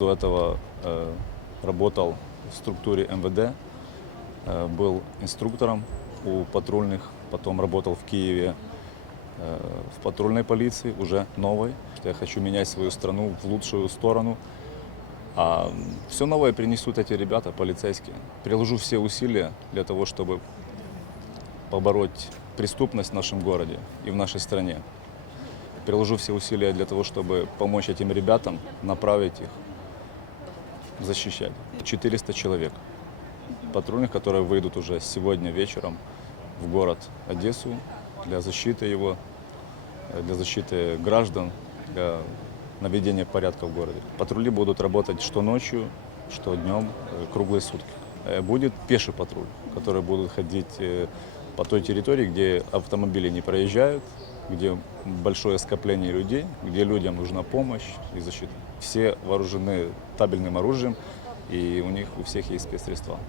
До этого э, работал в структуре МВД, э, был инструктором у патрульных, потом работал в Киеве э, в патрульной полиции, уже новой. Я хочу менять свою страну в лучшую сторону. А все новое принесут эти ребята, полицейские. Приложу все усилия для того, чтобы побороть преступность в нашем городе и в нашей стране. Приложу все усилия для того, чтобы помочь этим ребятам, направить их, защищать. 400 человек патрульных, которые выйдут уже сегодня вечером в город Одессу для защиты его, э, для защиты граждан, для наведения порядка в городе. Патрули будут работать что ночью, что днем, э, круглые сутки. Э, Будет пеший патруль, которые будут ходить по той территории, где автомобили не проезжают, где большое скопление людей, где людям нужна помощь и защита. Все вооружены табельным оружием, и у них у всех есть спецсредства.